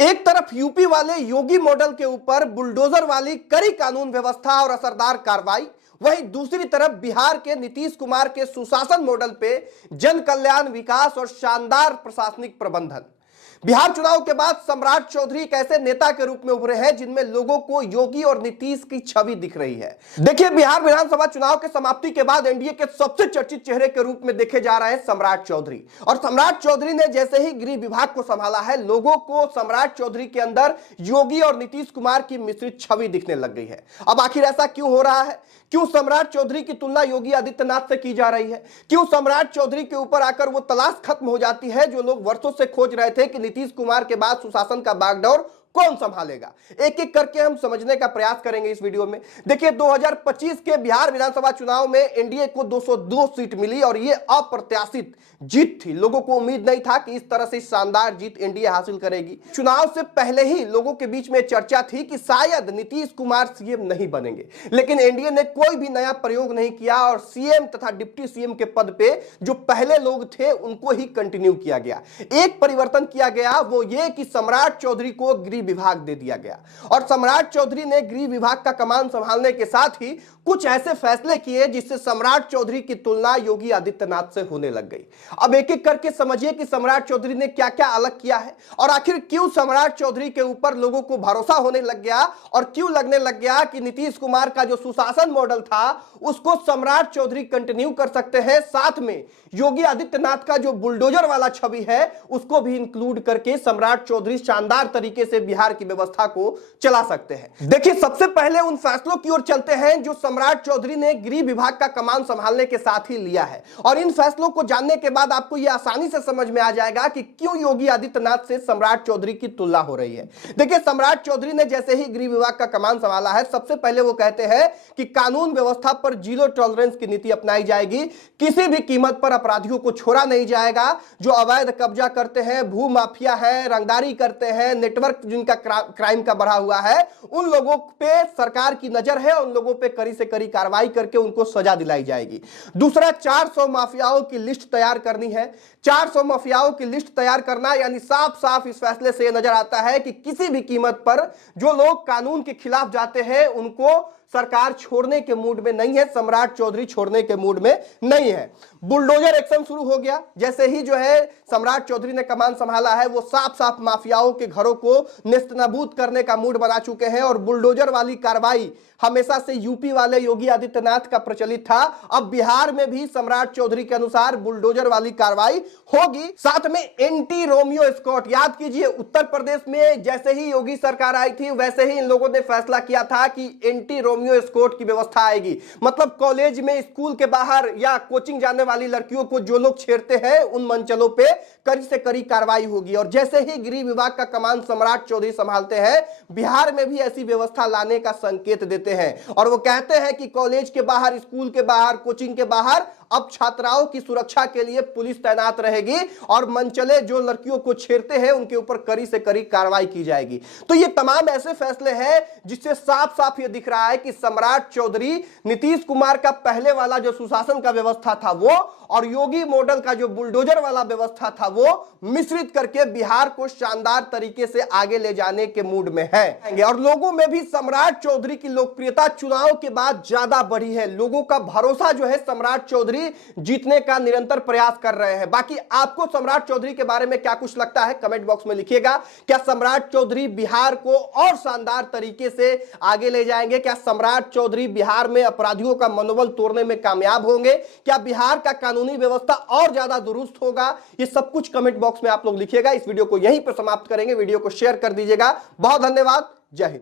एक तरफ यूपी वाले योगी मॉडल के ऊपर बुलडोजर वाली कड़ी कानून व्यवस्था और असरदार कार्रवाई, वहीं दूसरी तरफ बिहार के नीतीश कुमार के सुशासन मॉडल पे जन कल्याण, विकास और शानदार प्रशासनिक प्रबंधन। बिहार चुनाव के बाद सम्राट चौधरी एक ऐसे नेता के रूप में उभरे हैं जिनमें लोगों को योगी और नीतीश की छवि दिख रही है। देखिए, बिहार विधानसभा चुनाव के समाप्ति के बाद एनडीए के सबसे चर्चित चेहरे के रूप में देखे जा रहे हैं सम्राट चौधरी। और सम्राट चौधरी ने जैसे ही गृह विभाग को संभाला है, लोगों को सम्राट चौधरी के अंदर योगी और नीतीश कुमार की मिश्रित छवि दिखने लग गई है। अब आखिर ऐसा क्यों हो रहा है? क्यों सम्राट चौधरी की तुलना योगी आदित्यनाथ से की जा रही है? क्यों सम्राट चौधरी के ऊपर आकर वो तलाश खत्म हो जाती है जो लोग वर्षों से खोज रहे थे कि नीतीश कुमार के बाद सुशासन का बागडोर कौन संभालेगा? एक एक करके हम समझने का प्रयास करेंगे इस वीडियो में। देखिए, 2025 के बिहार विधानसभा चुनाव में एनडीए को 202 सीट मिली और यह अप्रत्याशित जीत थी। लोगों को उम्मीद नहीं था कि इस तरह से शानदार जीत एनडीए हासिल करेगी। चुनाव से पहले ही लोगों के बीच में चर्चा थी कि शायद नीतीश कुमार सीएम नहीं बनेंगे, लेकिन एनडीए ने कोई भी नया प्रयोग नहीं किया और सीएम तथा डिप्टी सीएम के पद पे जो पहले लोग थे उनको ही कंटिन्यू किया गया। एक परिवर्तन किया गया, वो ये कि सम्राट चौधरी को गृह विभाग दे दिया गया और सम्राट चौधरी ने गृह विभाग का कमान संभालने के साथ ही कुछ ऐसे फैसले किए जिससे सम्राट चौधरी की तुलना योगी आदित्यनाथ से होने लग गई। अब एक एक करके समझिए कि सम्राट चौधरी ने क्या क्या अलग किया है और आखिर क्यों सम्राट चौधरी के ऊपर लोगों को भरोसा होने लग गया और क्यों लगने लग गया कि नीतीश कुमार का जो सुशासन मॉडल था उसको सम्राट चौधरी कंटिन्यू कर सकते हैं, साथ में योगी आदित्यनाथ का जो बुलडोजर वाला छवि है उसको भी इंक्लूड करके सम्राट चौधरी शानदार तरीके से बिहार की व्यवस्था को चला सकते हैं। देखिए, सबसे पहले उन फैसलों की ओर चलते हैं जो सम्राट चौधरी ने गृह विभाग का कमान संभालने के साथ ही लिया है और इन फैसलों को जानने के बाद आपको यह आसानी से समझ में आ जाएगा कि क्यों योगी आदित्यनाथ से सम्राट चौधरी की तुलना हो रही है। देखिए, सम्राट चौधरी ने जैसे ही गृह विभाग का कमान संभाला है, सबसे पहले वो कहते हैं कि कानून व्यवस्था पर जीरो टॉलरेंस की नीति अपनाई जाएगी। किसी भी कीमत पर अपराधियों को छोड़ा नहीं जाएगा। जो अवैध कब्जा करते हैं, भू माफिया है, रंगदारी करते हैं, नेटवर्क जिनका क्राइम का बढ़ा हुआ है, उन लोगों पे सरकार की नजर है। उन लोगों पे कड़ी से कड़ी कार्रवाई करके उनको सजा दिलाई जाएगी। दूसरा, 400 माफियाओं की लिस्ट तैयार करनी है। 400 माफियाओं की लिस्ट तैयार करना यानी साफ साफ इस फैसले से नजर आता है कि किसी भी कीमत पर जो लोग कानून के खिलाफ जाते हैं उनको सरकार छोड़ने के मूड में नहीं है। सम्राट चौधरी छोड़ने के मूड में नहीं है। बुलडोजर एक्शन शुरू हो गया। जैसे ही जो है सम्राट चौधरी ने कमान संभाला है, वो साफ साफ माफियाओं के घरों को नेस्तनाबूद करने का मूड बना चुके हैं और बुलडोजर वाली कार्रवाई हमेशा से यूपी वाले योगी आदित्यनाथ का प्रचलित था। अब बिहार में भी सम्राट चौधरी के अनुसार बुलडोजर वाली कार्रवाई होगी। साथ में एंटी रोमियो स्क्वाड, याद कीजिए, उत्तर प्रदेश में जैसे ही योगी सरकार आई थी वैसे ही इन लोगों ने फैसला किया था कि एंटी रोमियो स्क्वाड की व्यवस्था आएगी। मतलब कॉलेज में, स्कूल के बाहर या कोचिंग जाने वाली लड़कियों को जो लोग छेड़ते हैं उन मंचलों पे कड़ी से कड़ी कार्रवाई होगी। और जैसे ही गृह विभाग का कमान सम्राट चौधरी संभालते हैं, बिहार में भी ऐसी व्यवस्था लाने का संकेत देते हैं और वो कहते हैं कि कॉलेज के बाहर, स्कूल के बाहर, कोचिंग के बाहर अब छात्राओं की सुरक्षा के लिए पुलिस तैनात रहेगी और मंचले जो लड़कियों को छेड़ते हैं उनके ऊपर कड़ी से कड़ी कार्रवाई की जाएगी। तो ये तमाम ऐसे फैसले हैं जिससे साफ साफ ये दिख रहा है कि सम्राट चौधरी नीतीश कुमार का पहले वाला जो सुशासन का व्यवस्था था वो और योगी मॉडल का जो बुलडोजर वाला व्यवस्था था वो मिश्रित करके बिहार को शानदार तरीके से आगे ले जाने के मूड में है। और लोगों में भी सम्राट चौधरी की लोकप्रियता चुनाव के बाद ज्यादा बढ़ी है। लोगों का भरोसा जो है सम्राट चौधरी जीतने का निरंतर प्रयास कर रहे हैं। बाकी आपको सम्राट चौधरी के बारे में क्या कुछ लगता है, कमेंट बॉक्स में लिखिएगा। क्या सम्राट चौधरी बिहार को और शानदार तरीके से आगे ले जाएंगे? क्या सम्राट चौधरी बिहार में अपराधियों का मनोबल तोड़ने में कामयाब होंगे? क्या बिहार का कानूनी व्यवस्था और ज्यादा दुरुस्त होगा? ये सब कुछ कमेंट बॉक्स में आप लोग लिखिएगा। इस वीडियो को यहीं पर समाप्त करेंगे। वीडियो को शेयर कर दीजिएगा। बहुत धन्यवाद। जय हिंद।